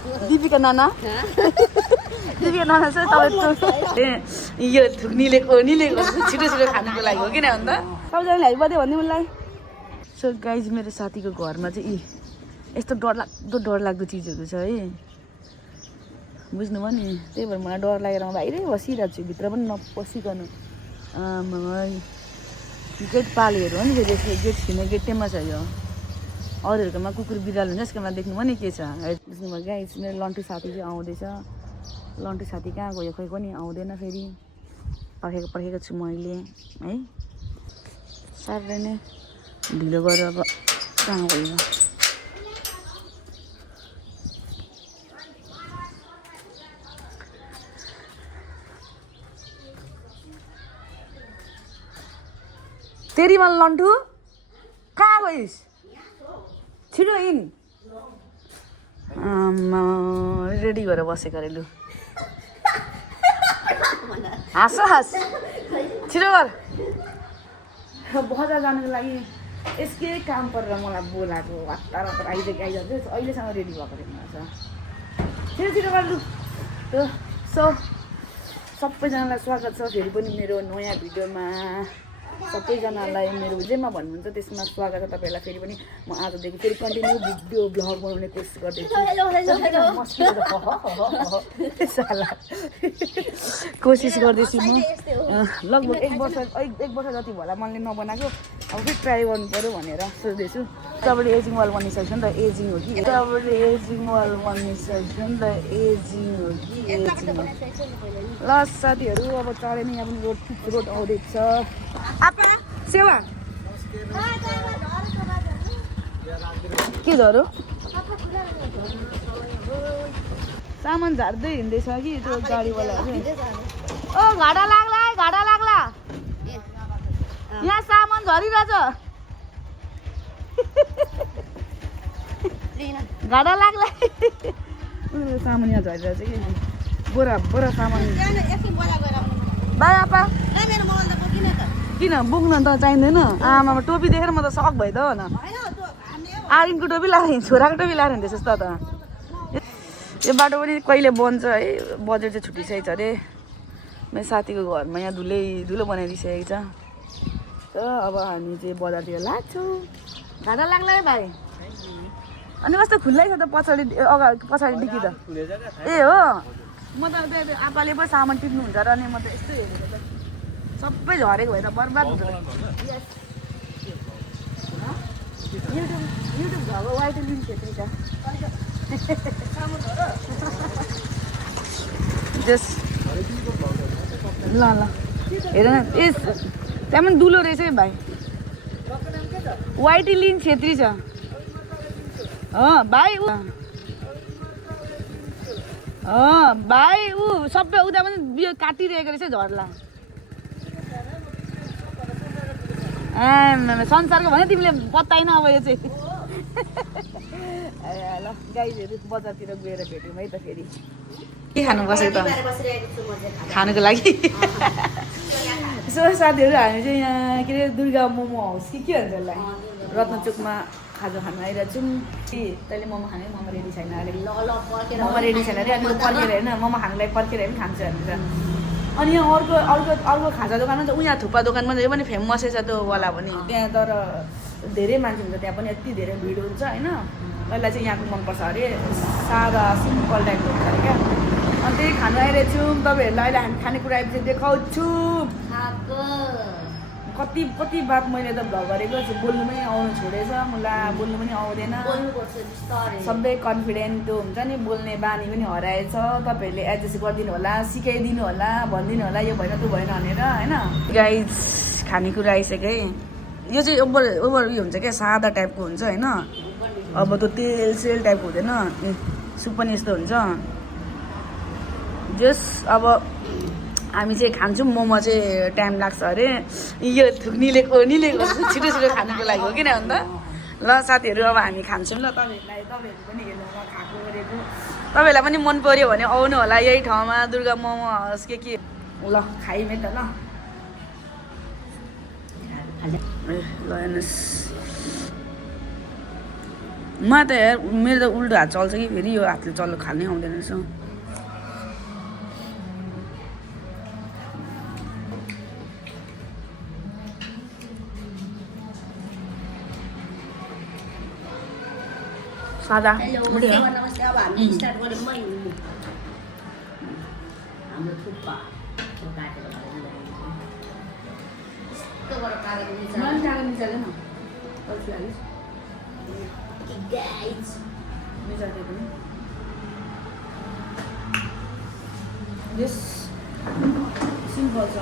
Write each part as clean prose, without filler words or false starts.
दिपिका नाना दिपिका नाना चाहिँ तपाईँ यो निलेको छिटो छिटो खानुको लागि हो किन भन्दा सबैजनाले हाई बर्थडे भन्ने मलाई सो गाइज मेरो साथीको घरमा चाहिँ यस्तो डरलाग्दो चिजहरू छ है बुझ्नुभयो नि त्यही भएर मलाई डर लागेर म बाहिरै बसिरहेको छु भित्र पनि नपसिकन गेट पालेहरू हो नि फेरि गेट छिर्ने गेटैमा छ यो अरूहरूकोमा कुकुर बिरालो हुन्छ यसकोमा देख्नुभयो नि के छ बुझ्नुभयो गाइज मेरो लन्टु साथी चाहिँ आउँदैछ लन्टु साथी कहाँ गयो खोइ पनि आउँदैन फेरि पर्खेको छु मैले है साह्रै नै ढिलो गरेर अब कहाँ गयो तेरीमा लन्टु कहाँ गइस् छिटो इन रेडी गरेर बसेको अरे लु हाँस छिटो गर बजार जानुको लागि यसकै काम परेर मलाई बोलाएको हतार आइजान्छ अहिलेसम्म रेडी भएको रहेछ छिटो छिटो गर लु सो सबैजनालाई स्वागत छ फेरि पनि मेरो नयाँ भिडियोमा सबैजनालाई मेरो जेमा भन्नुहुन्छ त्यसमा स्वागत छ तपाईँहरूलाई फेरि पनि म आजदेखि फेरि कन्टिन्यू भिडियो भ्लग बनाउने कोसिस गर्दैछु कोसिस गर्दैछु म लगभग एक वर्ष जति भयो होला मैले नबनाएको अब फेरि ट्राई गर्नु पऱ्यो भनेर सोच्दैछु तपाईँले एजिङ वाल बनिसक्छ नि त एजिङ हो कि तपाईँले एजिङ वाल बनिसक्छ नि त एजिङ हो कि एजिङ हो ल साथीहरू अब चढे नि अब रोड आउँदैछ आपा सेवा के झरो सामान झार्दै हिँड्दैछ कि त्यो गाडीवालाहरू ओ घाटा लाग्ला यहाँ सामान झरिरहेछ घाटा लाग्ला सामान यहाँ झरिरहेछ कि बोरा सामान बाई आपा किन बोक्न त चाहिँदैन आमामा टोपी देखेर म त सक भएँ त न आर्यनको टोपी लगाएर छोराको टोपी लगाएर हिँड्दैछ त यो बाटो पनि कहिले बन्छ है बजेट चाहिँ छुटिसकेको छ अरे मेरो साथीको घरमा यहाँ धुलो बनाइदिइसकेको छ तर अब हामी चाहिँ बजारतिर लाग्छौँ घाटा लाग्ला है भाइ अनि कस्तो खुल्लै छ त पछाडि डिकी त ए हो म त आपाले पो सामान टिप्नुहुन्छ र अनि म त यस्तो हेरेको त सबै झरेको भए त बर्बाद हुन्छ युट्युब झगो वाइटल लिन छेत्री छ ल हेर न यस त्यहाँ पनि दुलो रहेछ है भाइ वाइटी लिन छेत्री छ भाइ भाइ ऊ सबै उता पनि बियो काटिरहेको रहेछ झर्ला संसारको भने तिमीले बताइन अब यो चाहिँ ल गाईहरू बजारतिर गएर भेट्यौँ है त फेरि के खानु बसेको त खानुको लागि सो साथीहरू हामी चाहिँ यहाँ के अरे दुर्गा मोमो हाउस कि के भन्छ यसलाई रत्नचोकमा खाजा खानु आइरहेको छौँ तैँले मोमो खाने मोमो रेडी छैन अरे मोमो रेडी छैन अरे अनि पर्खेर होइन मोमो खानुलाई पर्खेर पनि खान्छ भन्छ अनि यहाँ अर्को खाजा दोकानमा त उहाँ थुक्पा दोकानमा यो पनि फेमसै छ त्यो वाला पनि त्यहाँ तर धेरै मान्छे हुन्छ त्यहाँ पनि यति धेरै भिड हुन्छ होइन पहिला चाहिँ यहाँको मनपर्छ अरे सादा सिम्पल टाइपको हुन्छ अरे क्या अनि त्यही खानु आइरहेको छौँ तपाईँहरूलाई अहिले हामी खानेकुरा आएपछि देखाउँछु कति बात मैले त भ्लग गरेको छु बोल्नु पनि आउनु छोडेछ मलाई बोल्नु पनि आउँदैन सबै कन्फिडेन्ट त्यो हुन्छ नि बोल्ने बानी पनि हराएछ तपाईँहरूले एडजस्ट गरिदिनु होला सिकाइदिनु होला भनिदिनु होला यो भएन त्यो भएन भनेर होइन गाइज खानेकुरा आइसक्यो है यो चाहिँ ओभर उयो हुन्छ क्या सादा टाइपको हुन्छ होइन अब त्यो तेल टाइपको हुँदैन सुप पनि यस्तो हुन्छ जस अब हामी चाहिँ खान्छौँ मोमो चाहिँ टाइम लाग्छ अरे यो निलेको छिटो खानुको लागि हो किन भन्दा ल साथीहरू अब हामी खान्छौँ ल तपाईँहरू पनि हेर्नु होला खाएको गरेको तपाईँहरूलाई पनि मन पर्यो भने आउनु होला यही ठाउँमा दुर्गा मोमो हाउस के ल खाइमे त ल ल हेर्नुहोस् म त हेर मेरो त उल्टो हात चल्छ कि फेरि यो हातले चल्नु खाल्नै आउँदैन रहेछ सादा This simple छ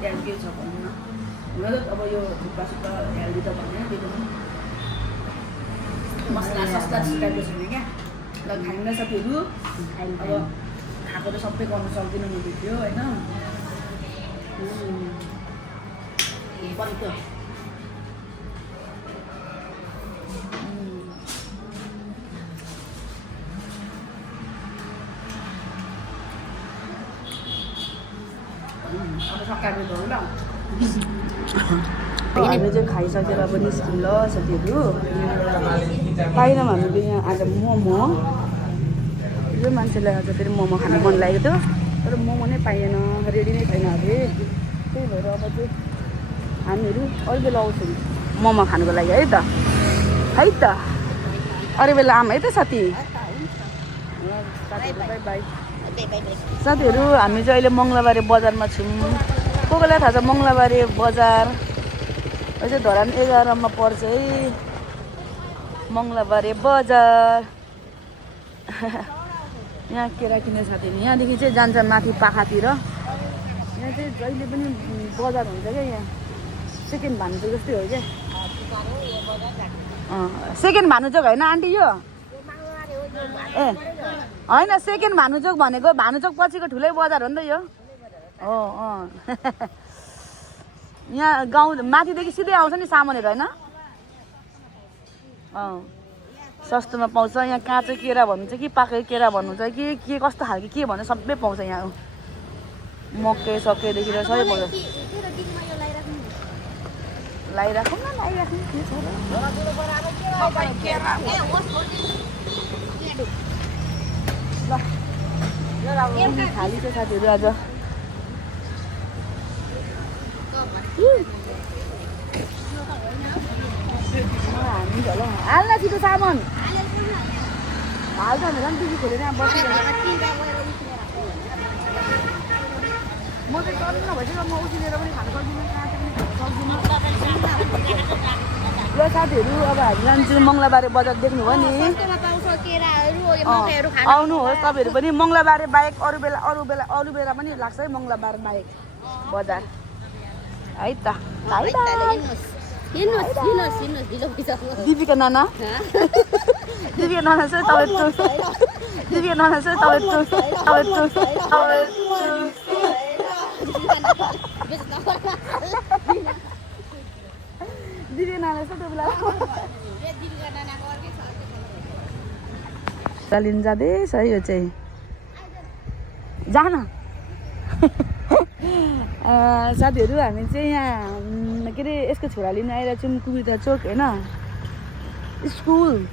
हेल्दी छ भन्नु न हुन त अब यो थुक्पा सुक्पा हेल्दी त भन्दैन त्यो पनि मसला सस्ता टाइपको छैन क्या ल खाइँदा साथीहरू अब खाएको त सबै गर्नु सक्दिनँ म भिडियो होइन अब सकाएर धरौँ ल हामी चाहिँ खाइसकेर अब निस्क्यौँ ल साथीहरू पाएनौँ हामीले यहाँ आज मोमो यो मान्छेलाई आज फेरि मोमो खानु मन लागेको थियो तर मोमो नै पाइएन रेडी नै छैन अरे त्यही भएर अब चाहिँ हामीहरू अरू बेला आउँछौँ मोमो खानुको लागि है त अरू बेला आऊँ है त साथी बाई बाई साथीहरू हामी चाहिँ अहिले मङ्गलबारे बजारमा छौँ को कोलाई थाहा छ मङ्गलबारे बजार चाहिँ धरान 11 मा पर्छ है मङ्गलबारे बजार यहाँ केरा किन्ने साथीहरू यहाँदेखि चाहिँ जान्छ माथि पाखातिर यहाँ चाहिँ जहिले पनि बजार हुन्छ क्या यहाँ सेकेन्ड भानुचोक जस्तै हो क्या सेकेन्ड भानुचोक होइन आन्टी यो ए होइन सेकेन्ड भानुचोक भनेको भानुचोक पछिको ठुलै बजार हो नि त यो हो यहाँ गाउँ माथिदेखि सिधै आउँछ नि सामानहरू होइन सस्तोमा पाउँछ यहाँ काँचो केरा भन्नुहुन्छ कि पाकेको केरा भन्नुहुन्छ कि के कस्तो खालको के भन्नु सबै पाउँछ यहाँ मकै सकेदेखि सबै पाउँछ लगाइराखौँ न लगाइराखौँ के छ ल खाली छ साथीहरू आज हामी होला हाल्न छिटो सामान हाल्छ भने झन् टिभी खोलेर यहाँ बसिरहेको म चाहिँ गर्दिनँ भइसक्यो म उसिनेर पनि खानु सक्दिनँ काँचो पनि खानु सक्दिनँ ल साथीहरू अब हामी जान्छौँ मङ्गलबारे बजार देख्नुभयो नि आउनुहोस् तपाईँहरू पनि मङ्गलबारे बाहेक अरू बेला पनि लाग्छ है मङ्गलबार बाहेक बजार है त दिपिका नाना दिपिका नाना चाहिँ दिपिका नाना चाहिँ दिपिका नाना चाहिँ लिन जाँदैछ है यो चाहिँ जान साथीहरू हामी चाहिँ यहाँ के अरे यसको छोरा लिन आइरहेको छौँ कुबिता चोक होइन स्कुल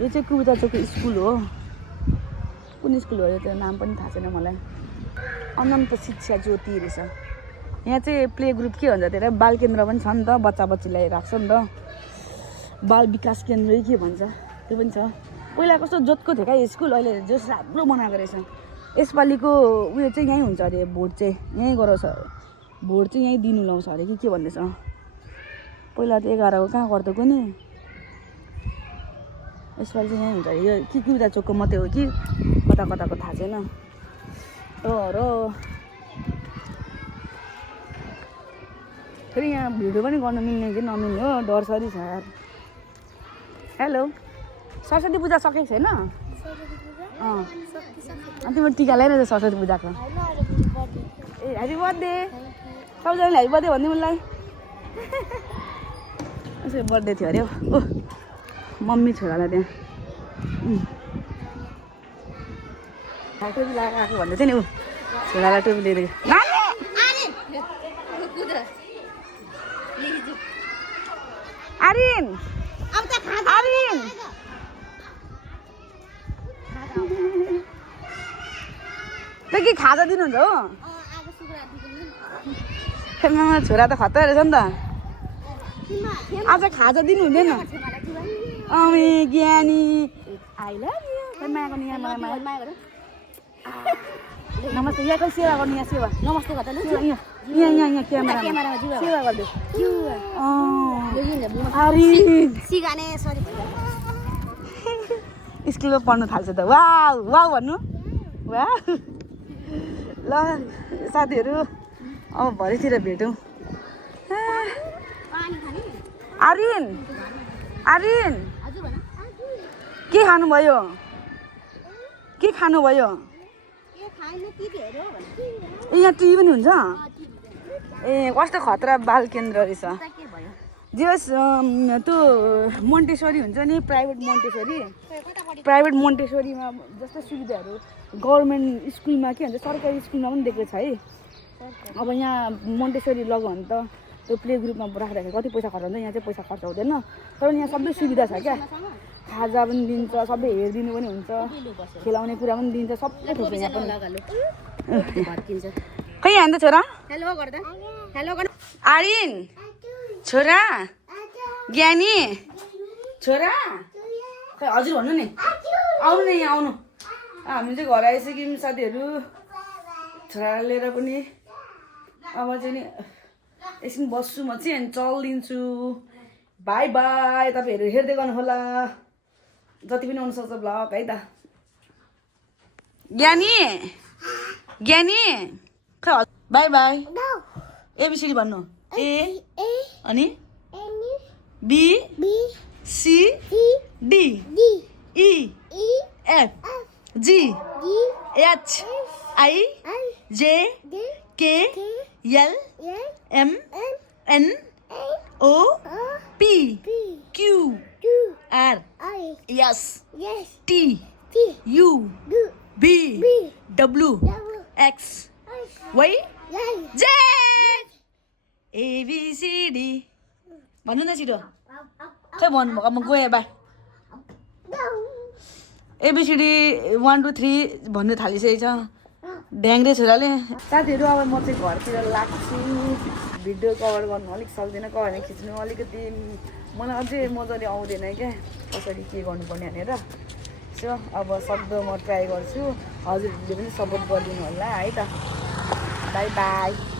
यो चाहिँ कुबिता चोक स्कुल हो कुन स्कुल हो यो त्यो नाम पनि थाहा छैन मलाई अनन्त शिक्षा ज्योति रहेछ यहाँ चाहिँ प्ले ग्रुप के भन्छ त्यही बाल केन्द्र पनि छ नि त बच्चा बच्चीलाई राख्छ नि त बाल विकास केन्द्र के भन्छ त्यो पनि छ पहिला कस्तो जोतको थियो क्या स्कुल अहिले जोस राम्रो बनाएको रहेछ यसपालिको उयो चाहिँ यहीँ हुन्छ अरे भोट चाहिँ यहीँ गराउँछ भोट चाहिँ यहीँ दिनु लाउँछ अरे के भन्दैछ पहिला त 11 कहाँ गरिदिएको नि यसपालि चाहिँ यहीँ हुन्छ अरे यो के उता चोकको मात्रै हो कि कता कताको थाहा छैन र फेरि यहाँ भिडियो पनि गर्नु मिल्ने कि नमिल्ने हो डरसरी छ यार हेलो सरस्वती पूजा सकेको छैन अनि तिम्रो टिका लगाइरहेछ सरस्वती पूजाको ए ह्याप्पी बर्थडे सबैजनाले ह्याप्पी बर्थडे भन्ने मलाई यसो बर्थडे थियो अरे ओ मम्मी छोरालाई त्यहाँ टोपी लगाएर आएको भन्दै थियो नि ऊ छोरालाई टोपी लिएर आर्यन आर्यन त के खाजा दिनुहुन्छ हो फेमामा छोरा त खतरा रहेछ नि त आज खाजा दिनु हुँदैन अमे ज्ञानी आई लभ यु फेमाको नि यहाँ नमस्ते यहाँ कहिले सेवा गर्नु यहाँ सेवा नमस्ते गर्दा यहाँ क्यामेरामा सेवा गर्दै स्कुलमा पढ्नु थाल्छ त वाउ वाउ भन्नु वा ल साथीहरू अब भरेतिर भेटौँ आर्यन आर्यन के खानुभयो के खानुभयो यहाँ टिभी पनि हुन्छ ए कस्तो खतरा बाल केन्द्र रहेछ जे होस् त्यो मोन्टेसरी हुन्छ नि प्राइभेट मोन्टेसरीमा जस्तै सुविधाहरू गभर्मेन्ट स्कुलमा के भन्छ सरकारी स्कुलमा पनि दिएको छ है अब यहाँ मोन्टेसरी लग्यो भने त त्यो प्ले ग्रुपमा राख्दाखेरि कति पैसा खर्च हुन्छ यहाँ चाहिँ पैसा खर्च हुँदैन तर यहाँ सबै सुविधा छ क्या खाजा पनि दिन्छ सबै हेरिदिनु पनि हुन्छ खेलाउने कुरा पनि दिन्छ सबै थोक यहाँ पनि खै यहाँ त छोरा आर्यन छोरा ज्ञानी छोरा खै हजुर भन्नु नि आउनु नि यहाँ आउनु हामी चाहिँ घर आइसक्यौँ साथीहरू छोरालाई लिएर पनि अब चाहिँ नि एकछिन बस्छु म चाहिँ अनि चलिदिन्छु बाई बाई तपाईँहरू हेर्दै गर्नु होला जति पनि आउनुसक्छ भ्लग है त ज्ञानी ज्ञानी खै बाई बाई एबिसिडी भन्नु ए अनि B C D E F G H I J K L M N O P Q R S T U V W X Y Z ABCD भन्नु न छिटो खै भन्नु अब म गएँ बाई एबिसिडी 1 2 3 भन्नु थालिसकेको छ ढ्याङ्ग्रे छोराले साथीहरू अब म चाहिँ घरतिर लाग्छु भिडियो कभर गर्नु अलिक सक्दिनँ कभर खिच्नु अलिकति मलाई अझै मजाले आउँदैन क्या कसरी के गर्नुपर्ने भनेर सो अब सक्दो म ट्राई गर्छु हजुरहरूले पनि सपोर्ट गरिदिनु होला है त बाई बाई